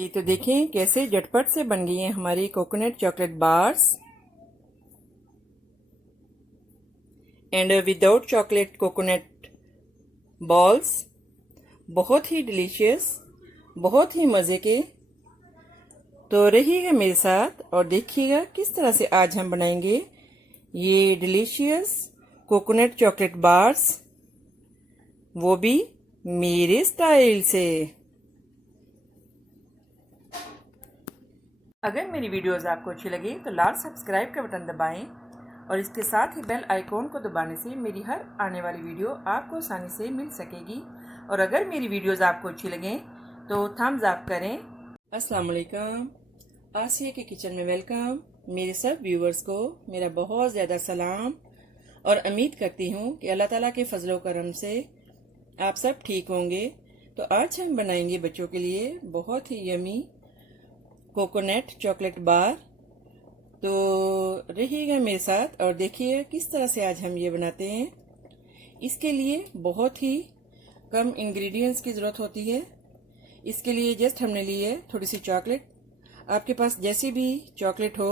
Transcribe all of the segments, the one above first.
ये तो देखें कैसे झटपट से बन गई हैं हमारी coconut chocolate bars and without chocolate coconut balls. बहुत ही डिलीशियस, बहुत ही मज़े के। तो रहिएगा मेरे साथ और देखिएगा किस तरह से आज हम बनाएंगे ये डिलीशियस कोकोनट चॉकलेट बार्स, वो भी मेरे स्टाइल से। अगर मेरी वीडियोस आपको अच्छी लगी तो लाल सब्सक्राइब का बटन दबाएं और इसके साथ ही बेल आइकॉन को दबाने से मेरी हर आने वाली वीडियो आपको आसानी से मिल सकेगी। और अगर मेरी वीडियोस आपको अच्छी लगें तो थम्स अप करें। अस्सलाम वालेकुम, आसिया के किचन में वेलकम। मेरे सब व्यूवर्स को मेरा बहुत ज़्यादा सलाम और उम्मीद करती हूँ कि अल्लाह ताला के फजलो करम से आप सब ठीक होंगे। तो आज हम बनाएंगे बच्चों के लिए बहुत ही यमी कोकोनट चॉकलेट बार। तो रहिएगा मेरे साथ और देखिए किस तरह से आज हम ये बनाते हैं। इसके लिए बहुत ही कम इंग्रेडिएंट्स की ज़रूरत होती है। इसके लिए जस्ट हमने ली है थोड़ी सी चॉकलेट। आपके पास जैसी भी चॉकलेट हो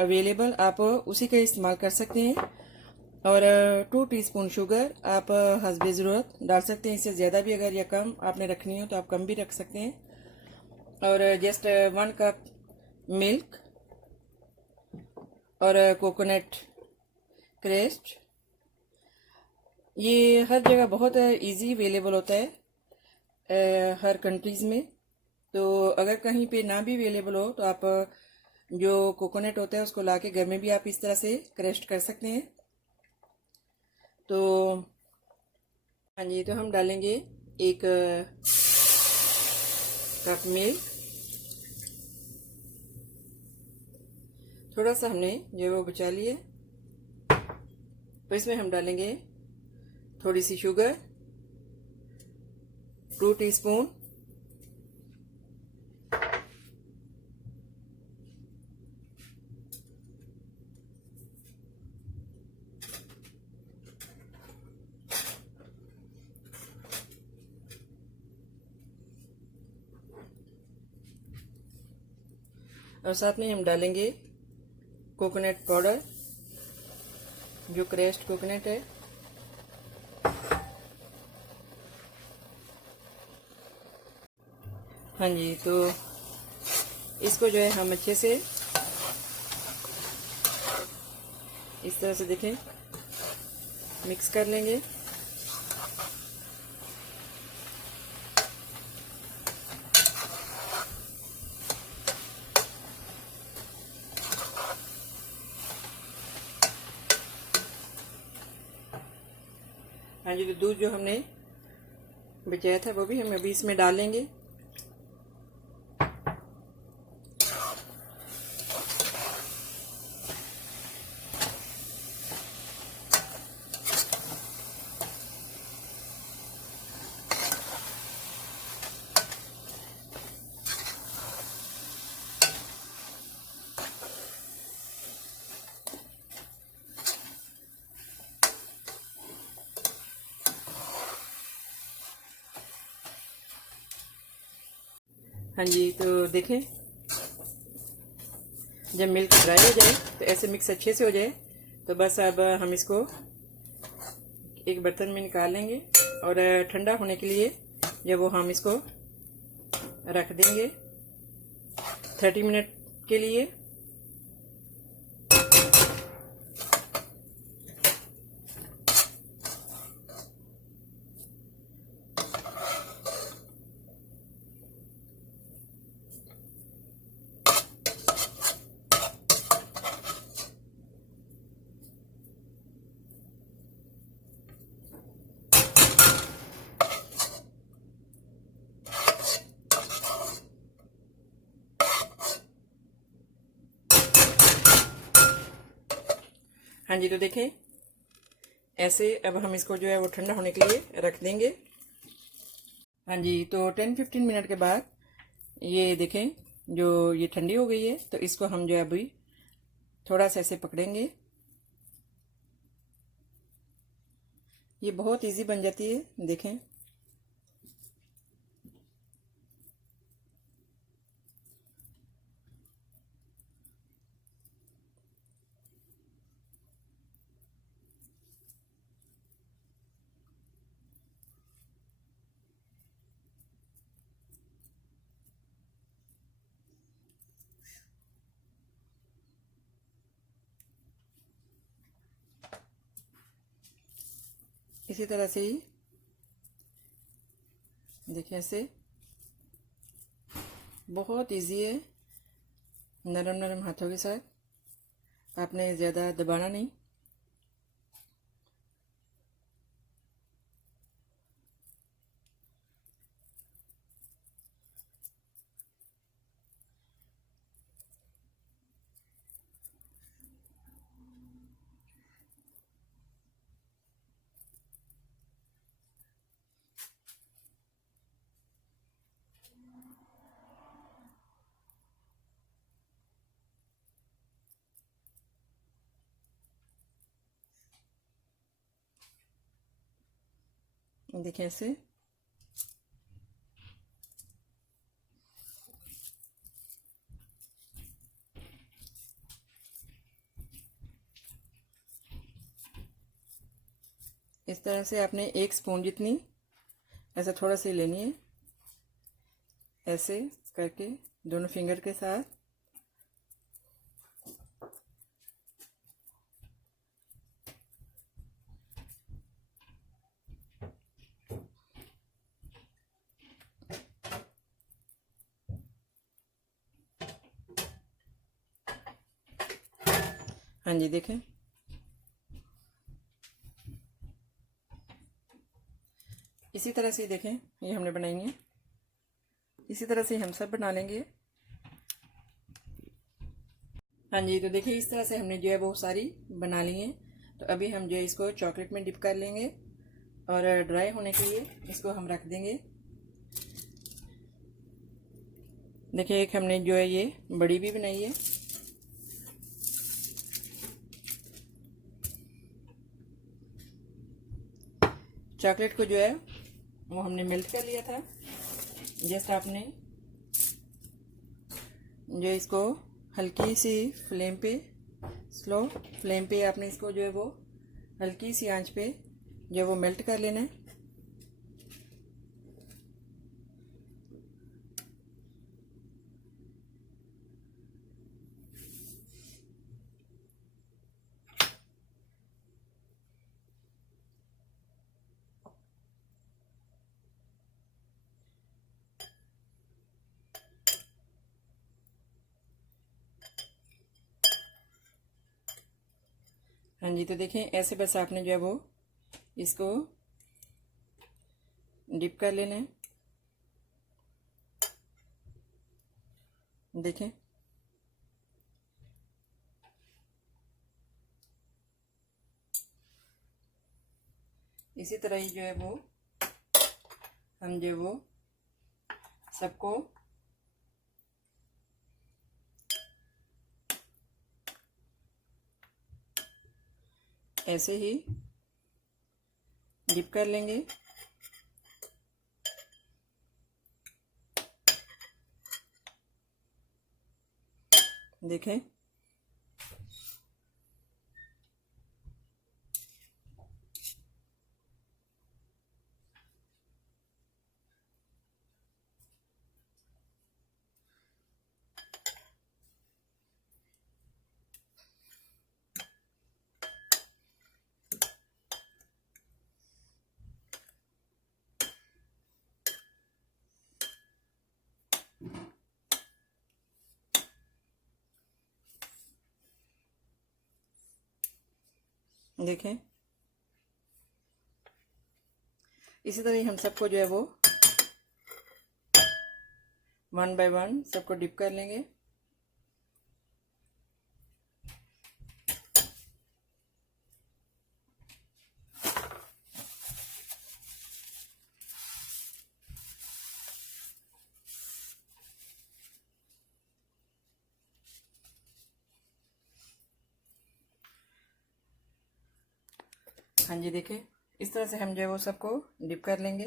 अवेलेबल आप उसी का इस्तेमाल कर सकते हैं। और 2 टीस्पून शुगर आप हस्बे ज़रूरत डाल सकते हैं। इससे ज़्यादा भी अगर या कम आपने रखनी हो तो आप कम भी रख सकते हैं। और जस्ट 1 कप मिल्क और कोकोनट क्रस्ट। ये हर जगह बहुत इजी अवेलेबल होता है हर कंट्रीज़ में। तो अगर कहीं पे ना भी अवेलेबल हो तो आप जो कोकोनट होता है उसको लाके घर में भी आप इस तरह से क्रस्ट कर सकते हैं। तो हाँ जी, तो हम डालेंगे 1 कप मिल्क। थोड़ा सा हमने जो वो बचा लिए, तो इसमें हम डालेंगे थोड़ी सी शुगर 2 टीस्पून। और साथ में हम डालेंगे कोकोनट पाउडर, जो क्रश्ड कोकोनट है। हाँ जी, तो इसको जो है हम अच्छे से इस तरह से देखें मिक्स कर लेंगे। हाँ जी, तो दूध जो हमने बचाया था वो भी हम अभी इसमें डालेंगे। हाँ जी, तो देखें जब मिल्क ड्राई हो जाए तो ऐसे मिक्स अच्छे से हो जाए तो बस अब हम इसको एक बर्तन में निकाल लेंगे और ठंडा होने के लिए जब वो हम इसको रख देंगे 30 मिनट के लिए। हाँ जी, तो देखें ऐसे अब हम इसको जो है वो ठंडा होने के लिए रख देंगे। हाँ जी, तो 10-15 मिनट के बाद ये देखें जो ये ठंडी हो गई है, तो इसको हम जो है अभी थोड़ा सा ऐसे पकड़ेंगे। ये बहुत इजी बन जाती है, देखें। इसी तरह से ही देखिए, ऐसे बहुत इजी है, नरम नरम हाथों के साथ, आपने ज़्यादा दबाना नहीं। देखिए ऐसे। इस तरह से आपने 1 स्पून जितनी ऐसा थोड़ा सी लेनी है, ऐसे करके दोनों फिंगर के साथ। हाँ जी, देखें, इसी तरह से देखें, ये हमने बनाएंगे, इसी तरह से हम सब बना लेंगे। हाँ जी, तो देखिए इस तरह से हमने जो है वो सारी बना ली हैं। तो अभी हम जो है इसको चॉकलेट में डिप कर लेंगे और ड्राई होने के लिए इसको हम रख देंगे। देखिए एक हमने जो है ये बड़ी भी बनाई है। चॉकलेट को जो है वो हमने मेल्ट कर लिया था। जस्ट आपने जो इसको हल्की सी फ्लेम पे, स्लो फ्लेम पे आपने इसको जो है वो हल्की सी आंच पे जो है वो मेल्ट कर लेना है। हाँ जी, तो देखें ऐसे बस आपने जो है वो इसको डिप कर लेना है। देखें इसी तरह ही जो है वो हम जो है वो सबको ऐसे ही डिप कर लेंगे। देखें देखें इसी तरह ही हम सबको जो है वो 1 बाय 1 सबको डिप कर लेंगे। हाँ जी, देखें इस तरह से हम जो है वो सबको डिप कर लेंगे।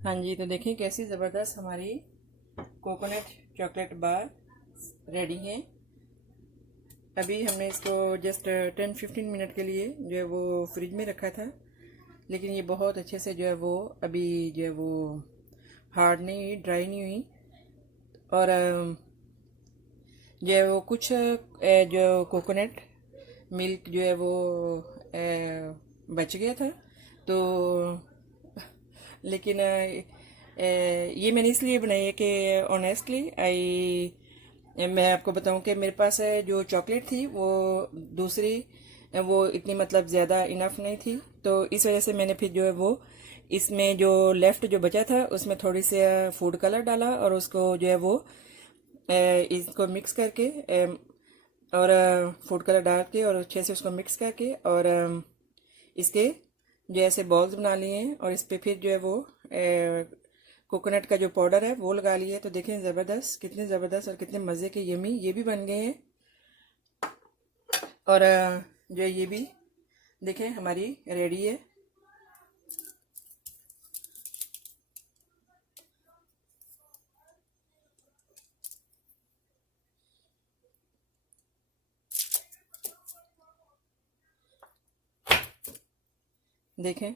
हाँ जी, तो देखिए कैसी ज़बरदस्त हमारी कोकोनट चॉकलेट बार रेडी है। अभी हमने इसको जस्ट 10-15 मिनट के लिए जो है वो फ्रिज में रखा था, लेकिन ये बहुत अच्छे से जो है वो अभी जो है वो हार्ड नहीं हुई, ड्राई नहीं हुई। और जो है वो कुछ जो कोकोनट मिल्क जो है वो बच गया था। तो लेकिन ये मैंने इसलिए बनाई है कि ऑनेस्टली मैं आपको बताऊं कि मेरे पास जो चॉकलेट थी वो दूसरी वो इतनी मतलब ज़्यादा इनफ नहीं थी। तो इस वजह से मैंने फिर जो है वो इसमें जो लेफ्ट जो बचा था उसमें थोड़ी सी फूड कलर डाला और उसको जो है वो इसको मिक्स करके और फूड कलर डाल के और अच्छे से उसको मिक्स करके और इसके जो ऐसे बॉल्स बना लिए हैं और इस पे फिर जो है वो कोकोनट का जो पाउडर है वो लगा लिए। तो देखें ज़बरदस्त, कितने ज़बरदस्त और कितने मज़े के यमी ये भी बन गए हैं। और जो ये भी देखें हमारी रेडी है। देखें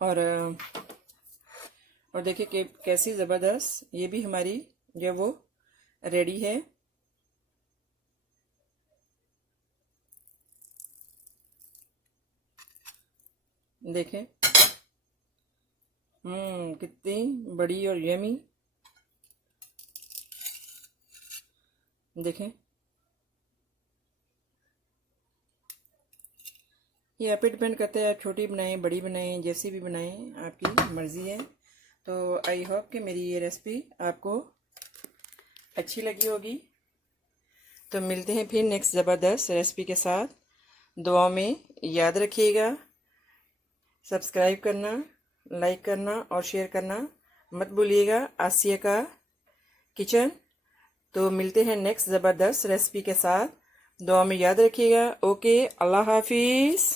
और देखिए कि कैसी ज़बरदस्त ये भी हमारी जो वो रेडी है। देखें कितनी बड़ी और यमी। देखें ये आप पे डिपेंड करता है, आप छोटी बनाएं बड़ी बनाएं जैसी भी बनाएं आपकी मर्ज़ी है। तो आई होप कि मेरी ये रेसिपी आपको अच्छी लगी होगी। तो मिलते हैं फिर नेक्स्ट ज़बरदस्त रेसिपी के साथ। दुआ में याद रखिएगा, सब्सक्राइब करना, लाइक करना और शेयर करना मत भूलिएगा। आसिया का किचन। तो मिलते हैं नेक्स्ट ज़बरदस्त रेसिपी के साथ। दुआ में याद रखिएगा। ओके, अल्लाह हाफिज़।